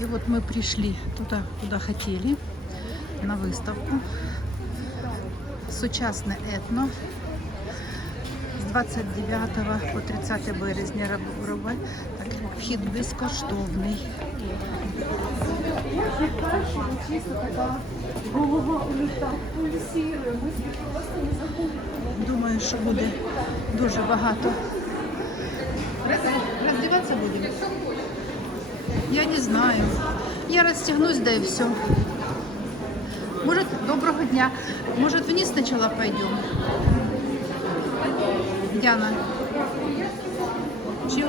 И вот мы пришли туда, куда хотели, на выставку. Сучасне етно з 29 по 30 березня роб- робить. Вхід безкоштовний. Думаю, що буде дуже багато. Я не знаю. Я розтягнусь, да и все. Может, доброго дня. Может, вниз сначала пойдем? Диана. Чего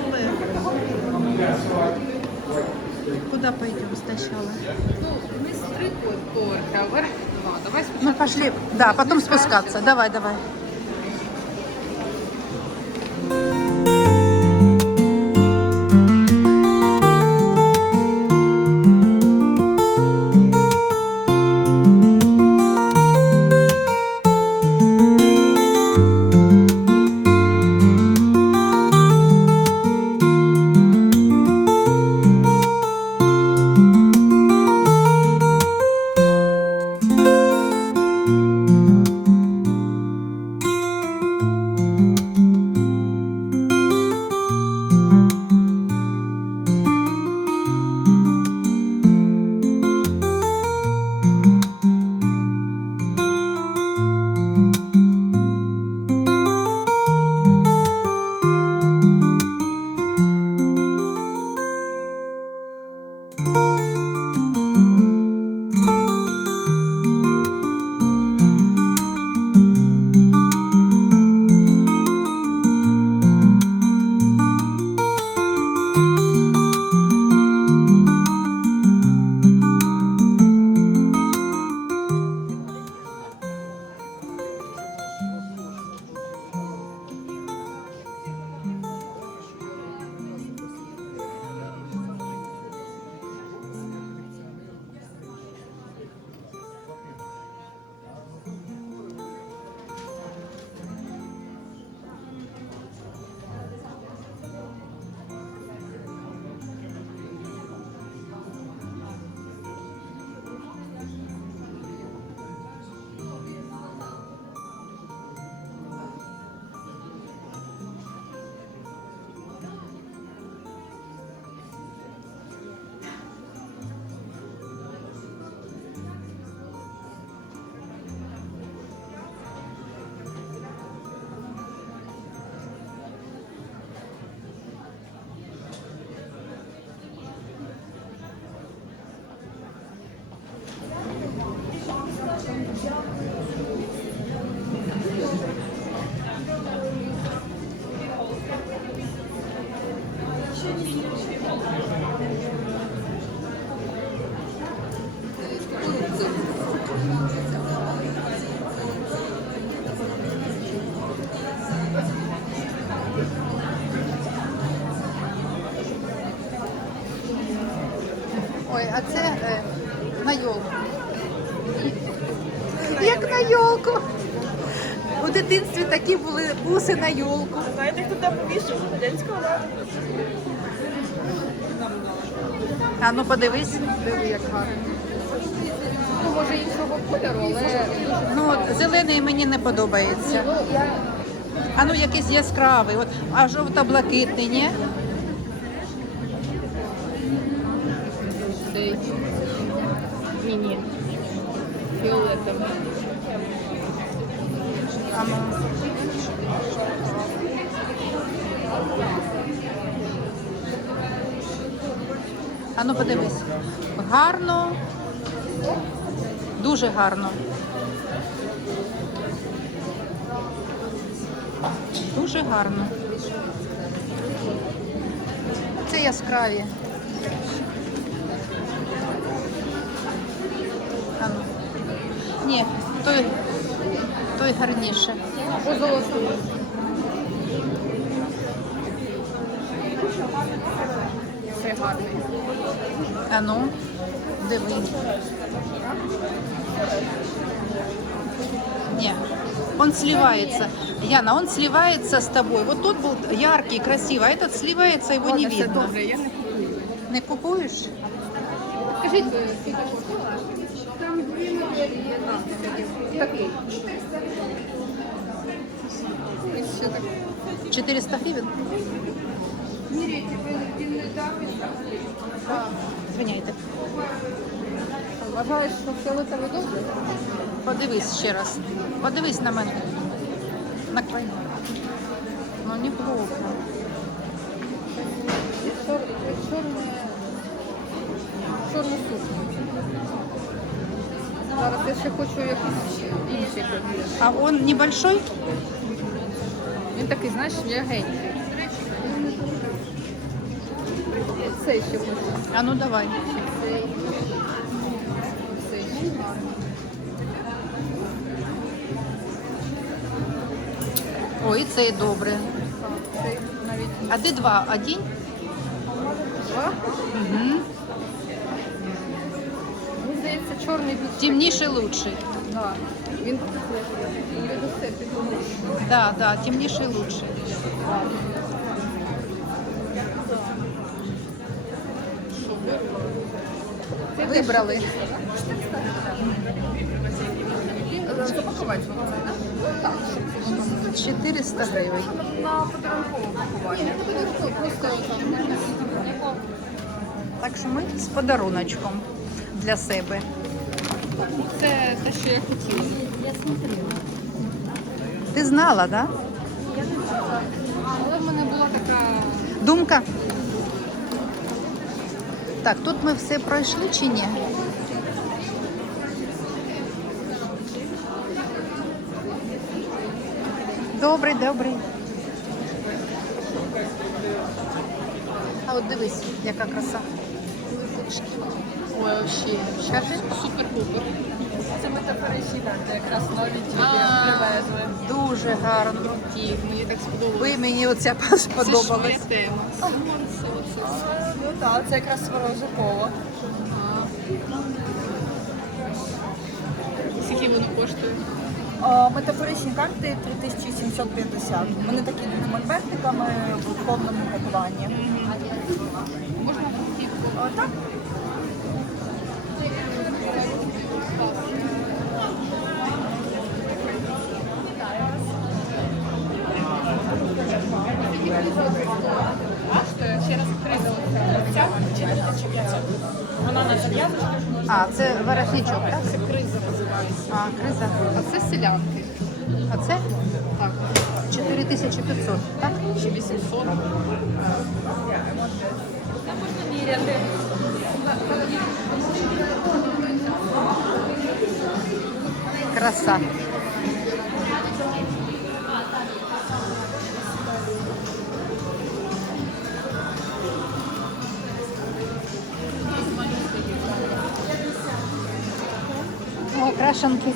Куда пойдем сначала? Ми з три поверхи, а Ну, пошли. Да, потом спускаться. Давай, давай. Буси на йолку. Знаєте, хто там повішав радянського владу? А ну подивись, диви, як гарно. Ну, може іншого кольору, але Ну, от зелений мені не подобається. А ну якийсь яскравий, от, а жовто-блакитний, ні? Ні, ні. Фіолетовий. А ну. А ну подивись. Гарно. Дуже гарно. Дуже гарно. Це яскраві. А. Ні, той, той гарніше. Або золотий. Це гарний. А ну, диви. Не, он сливается. Яна, он сливается с тобой. Вот тут был яркий, красивый, а этот сливается, его не Ладно, все видно. добре, я не купую. Не купуєш? Скажіть, е, скільки коштує? Там дві моделі є. Такий. І ще такий. 400 гривень? Міряйте, він, він не давить. Звиняйте. Вважаєш, що фіолетовий добре? Подивись ще раз. Подивись на мене. На край. Ну, неплохо. Чор, чорне, чорну сукню. Зараз я ще хочу якісь інші. А он небольшой? Він такий, знаєш, м'ягенький. Цей ще хочу. А ну давай. Цей. Цей ще. Ой, цей добре. Цей навіть А ти два одінь? два. Угу. Мені здається, чорний більш. Темніший лучший. Да. Він до все підходить. Да, да, темніший лучший. Вибрали. Запакувати. Так, 400 гривень. на подарункове пакування. Так що ми з подаруночком для себе. Це те, що я хотіла. Ти знала, так? да? Але в мене була така Думка? Так, тут ми все пройшли чи ні? Добрий, добрий. А от дивись, яка краса. Ой, вообще. Скажи. супер-пупер. Це метафоричні карти, якраз А. привезли. Дуже гарно. Мені так сподобалося. Ви мені оця сподобалась. Це ж моя тема. Так, це якраз сворожукова. Скільки воно коштує? Метафоричні карти 3750. Вони такі з мольбертиками в повному готуванні. Можна купити? Так, це воротничок, так? Це криза називається. А, криза. А це селянки. А це Так. 4500, так? Чи 800. Міряти. Краса. О, крашенки.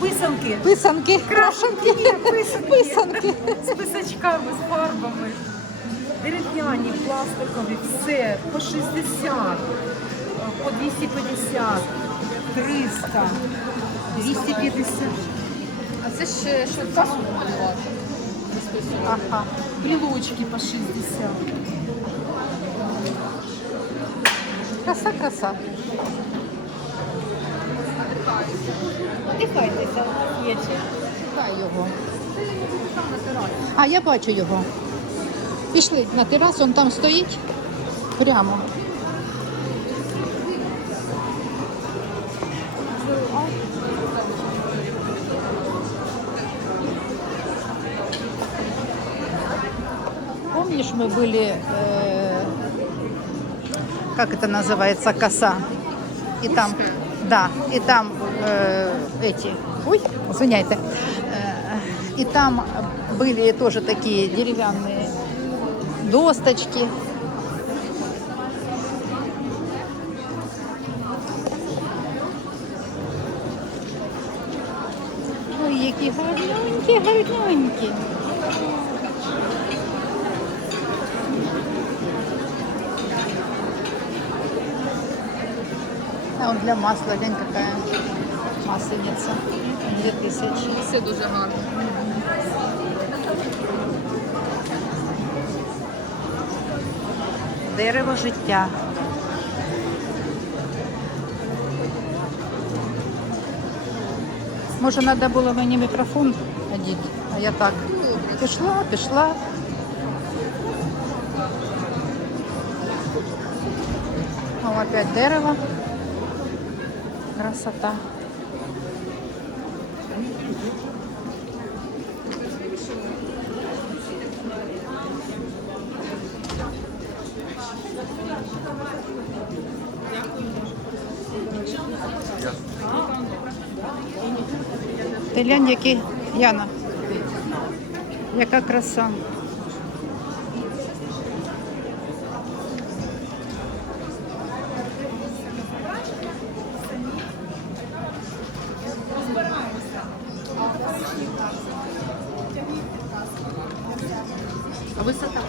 Писанки. Писанки. Крашенки. Писанки. З писачками, з фарбами. Дерев'яні, пластикові, все по 60, по 250, 300, 250. А це ще що малювати. Ага. Брілочки по 60. Краса, краса. Дихайтеся, є чи. Шукай його. А, я бачу його. Пішли на терасу, він там стоїть. Прямо. Помнишь, мы были, э, как это называется, коса? И там, да, и там э, эти, ой, извиняйте, Э, и там были тоже такие деревянные досточки. Ой, які гарненькі, гарненькі. А он для масла, глянь, какая маслениця. Дві тисячі. Все дуже гарно. Дерево життя. Може, треба було мені мікрофон одіти, а я так пішла, пішла. О, опять дерево. Красота. Ти глянь, який Яна. Яка краса. А висота?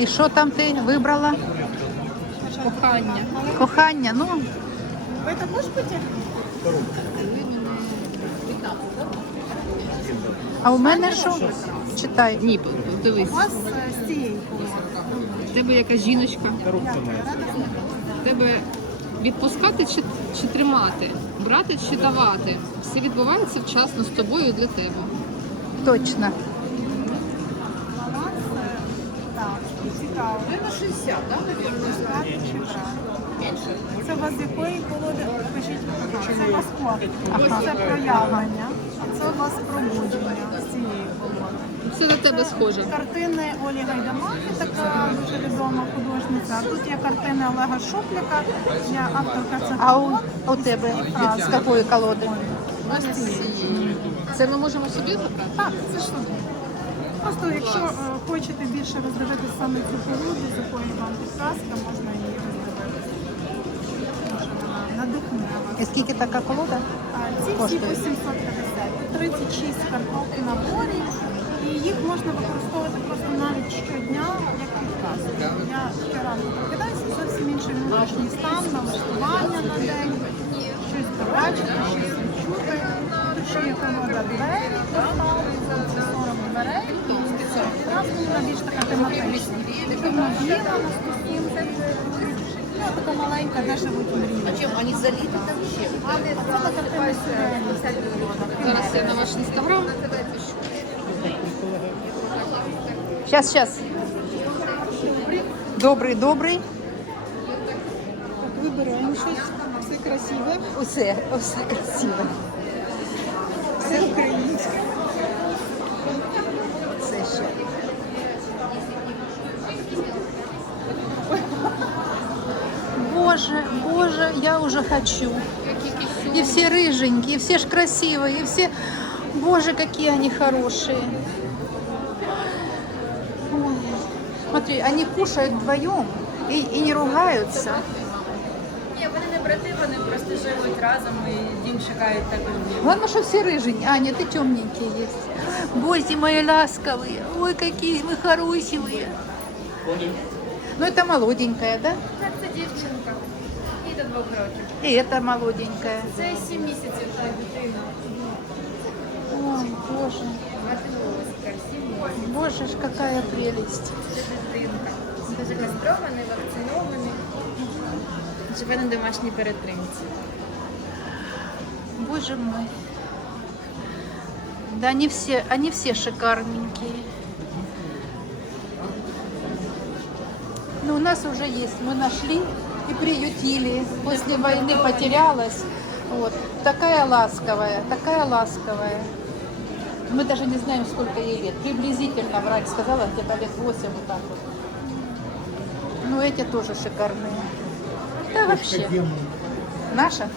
І що там ти вибрала? Кохання. Кохання, ну, Ви також путя? а у мене що? Читай. Ні, дивись. У вас е, з цієї. В тебе якась жіночка. Тебе відпускати чи, чи тримати, брати чи давати. Все відбувається вчасно з тобою і для тебе. Точно. Так, цікаво. Ви на 60, так? Брати? Це у вас якої колоди? Покажіть. Це хлопець. Ось це проявлення. А це у вас пробудження з цієї колоди. Все на тебе схоже. Картини Олі Гайдамаки, така дуже відома художниця. А тут є картини Олега Шупляка. Я авторка цих А у, колод. у тебе від з якої колоди? Це ми можемо собі забрати? Так, це ж тут. Просто якщо е, хочете більше роздивитися саме цю колоду, з якої вам підказка, можна її роздивитися. Надихне. І скільки така колода? А ці всі по 750. 36 карток в наборі. І їх можна використовувати просто навіть щодня як підказку. Я щоранку прокидаюся, зовсім інший внутрішній стан, налаштування на день, щось побачити, щось відчути. Тут ще є колода двері, поставиться, це 40 дверей. І нас вона більш така тематична. Чорно-біла на стосунки. Ну, така маленька, де живуть мрії. Чим вони заліті там ще? Це на сюрреалістів. Зараз я на ваш інстаграм. Сейчас, сейчас. Добрий, добрий. Вибираємо щось, все красиве, Усе, усе красиве. все українське. Боже, боже, я уже хочу. И все рыженькие, и все ж красивые, и все... Боже, какие они хорошие. Ой. Смотри, они кушают вдвоем и, и не ругаются. Ні, вони не брати, вони просто живуть разом і дім шукають також дім. Главное, что все рыженькие. Аня, ты темненькие есть. Боже, мои ласковые. Ой, какие мы хорошие. Ну, это молоденькая, да? Так, це дівчинка. Їй до двох років. И это молоденькая. Це сім місяців та дитина. Ой, боже. Мати волоска, сім місяців. Боже ж, какая прелесть. Це дитинка. Дуже кастрований, вакцинований. Живе на домашній перетримці. Боже мой. Да, они все, они все шикарненькие. Ну, у нас уже есть. Мы нашли и приютили. После войны потерялась. Вот. Такая ласковая, такая ласковая. Мы даже не знаем, сколько ей лет. Приблизительно врач сказала, где-то лет 8 вот так вот. Ну, эти тоже шикарные. Да вообще. Наша?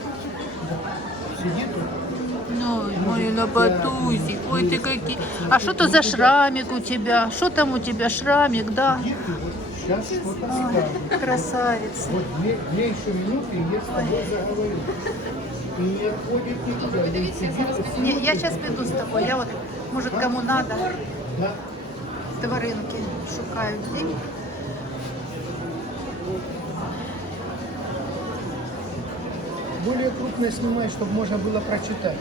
Ой, мой лопатузик, ой ты какие. А что то за шрамик у тебя? Что там у тебя, шрамик, да? Сейчас что-то Ой, скажу. красавица. Вот две, две еще минуты, и я с тобой заговорю. И не отходит никуда. не сидит, Не, я сейчас приду с тобой. Я вот, может, кому надо, Да. тваринки шукаю денег. Более крупное снимай, чтобы можно было прочитать.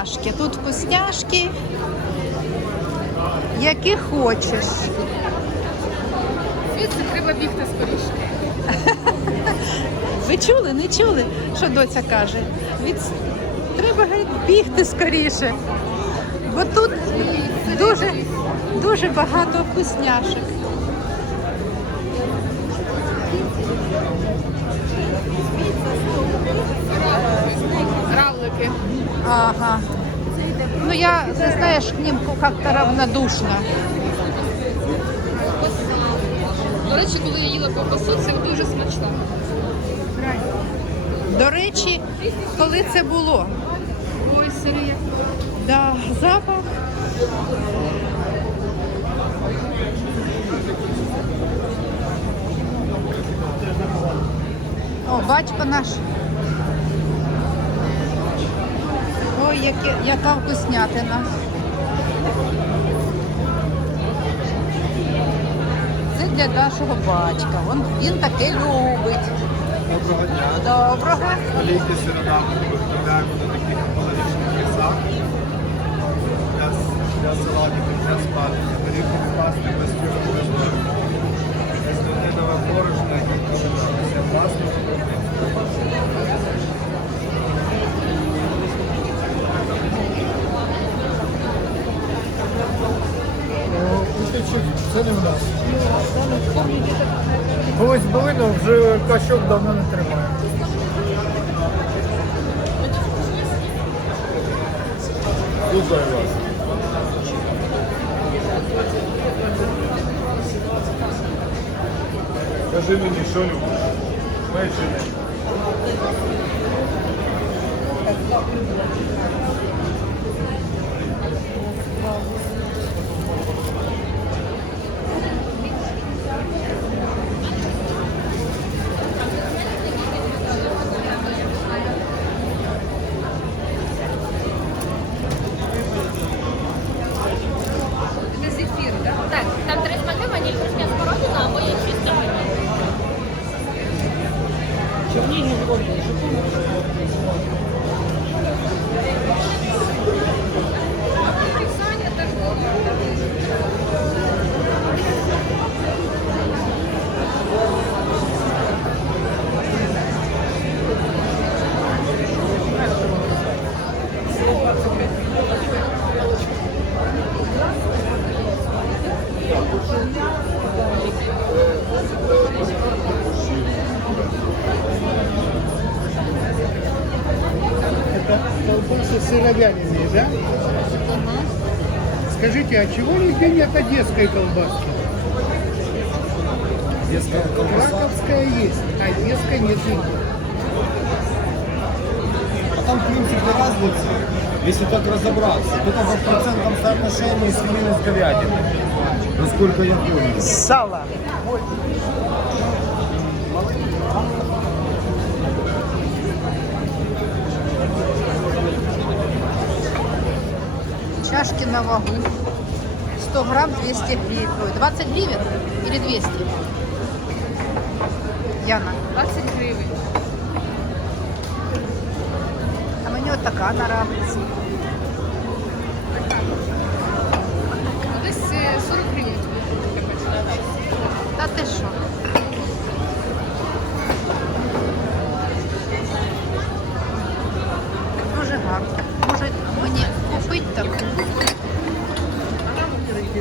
Вкусняшки, тут вкусняшки, які хочеш. Звідси треба бігти скоріше. Ви чули, не чули, що доця каже? Від... Треба говорить, бігти скоріше. Бо тут дуже, дуже багато вкусняшок. Равлики. Ага. Ну я, ты знаешь, к ним как-то равнодушна. До речі, коли я їла ковбасу, це дуже смачно. До речі, коли це було? Ой, сирі. Да, запах. О, батько наш. Ой, яке, яка вкуснятина. Це для нашого батька. Він, він таке любить. Доброго дня. Доброго. Олійки сиродавно виправляємо на таких екологічних лісах. Для, для салатів під час палення. Горіхи без цього без борошна. Без дитинове борошна, яке робиться власне виробництво. Це не в нас. Колись були, але вже качок давно не тримає. Слухаю вас. Скажи мені, що любиш? Печене. Це а чего нигде нет одесской колбаски? Детская Краковская есть, а одесской нет нигде. А там принцип разницы, если так разобраться, только в процентном соотношении свинины с говядиной. Насколько я понял. Сало. Чашки на вагу. 100 грамм 200 гривен. Ой, 20 гривен или 200? Яна. 20 гривень. А мені от така нравиться. Ну, Десь е, 40 гривень. Та ти що?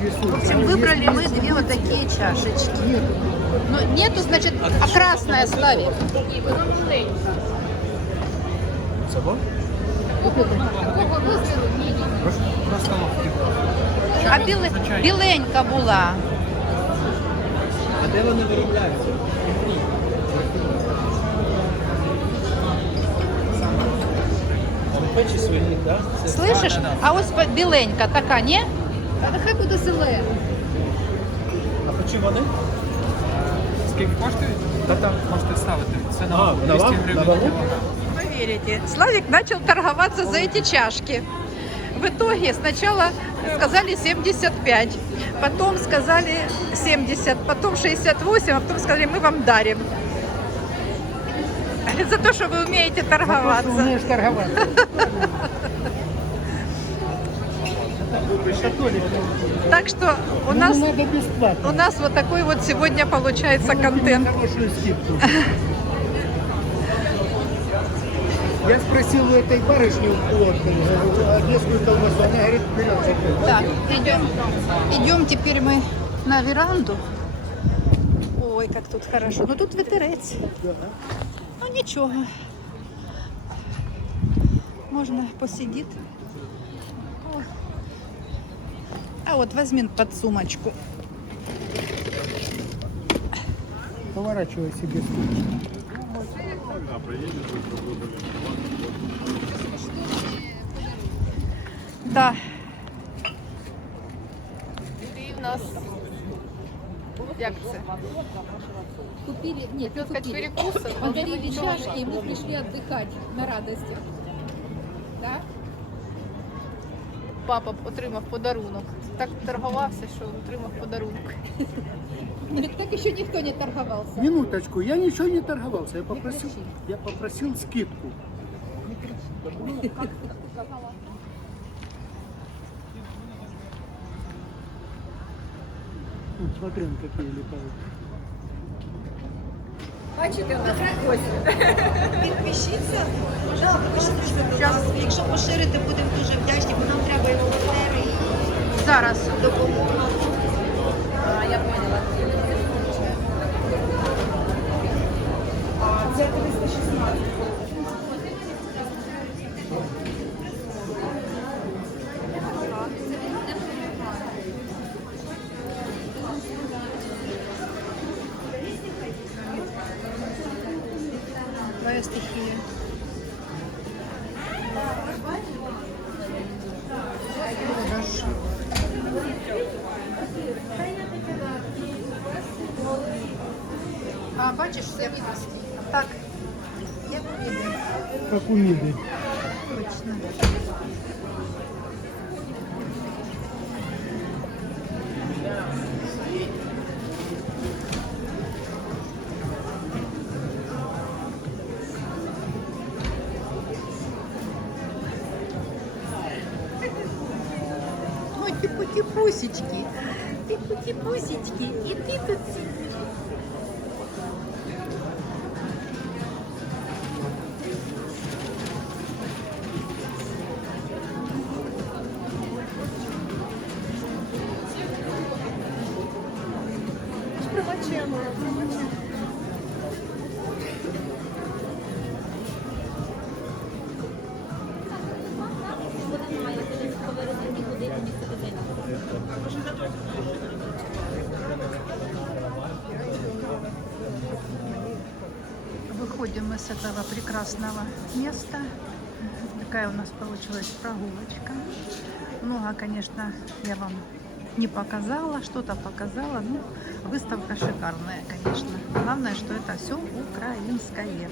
В общем, выбрали мы две вот такие чашечки. Ну, нету, значит, а красная Славик. Такого розміру ні. А біле, біленька була. А де вони виробляються? Печі свині, так? Слышиш? А ось по- біленька така, ні? Та нехай буде зелена. А по чим вони? Скільки коштують? Та там можете ставити. Це на А, вагу, на 200 вагу? гривень На вагу? кілограм. Поверите, Славик начал торговаться за эти чашки. В итоге сначала сказали 75, потом сказали 70, потом 68, а потом сказали, мы вам дарим. За то, что вы умеете торговаться. Умеешь торговаться. Так что у Ну, нас, бесплатно. у нас вот такой вот сегодня получается контент. Я спросил у этой барышни у одесскую колбасу, она говорит, закрой. Так, идем, идем теперь мы на веранду. Ой, как тут хорошо. Ну тут ветерець. Ну нічого. Можна посидіти. А от візьмін під сумочку. Поворачивай себе стульчик. Да. Ти в нас як це? Купили, нет, не Сказать, купили. перекуси. Подарили чашки, и мы пришли отдыхать на радости. Папа отримав подарунок. Так торгувався, що отримав подарунок. Так еще никто не торговался. Минуточку, я ничего не торговался, я попросил, я попросил скидку. Ну, смотри, он какие летают. Підпишіться, да, підпишіться, якщо поширити, будемо дуже вдячні, бо нам треба і волонтери, і Зараз. допомога. А, я поняла. Це 316. Бачиш, як так, як у ніби. Як у ніби. Точно. Ой, ти пусічки, ти пусічки, і ти тут с этого прекрасного места. Такая у нас получилась прогулочка. Много, конечно, я вам не показала, что-то показала. Ну, выставка шикарная, конечно. Главное, что это все украинское.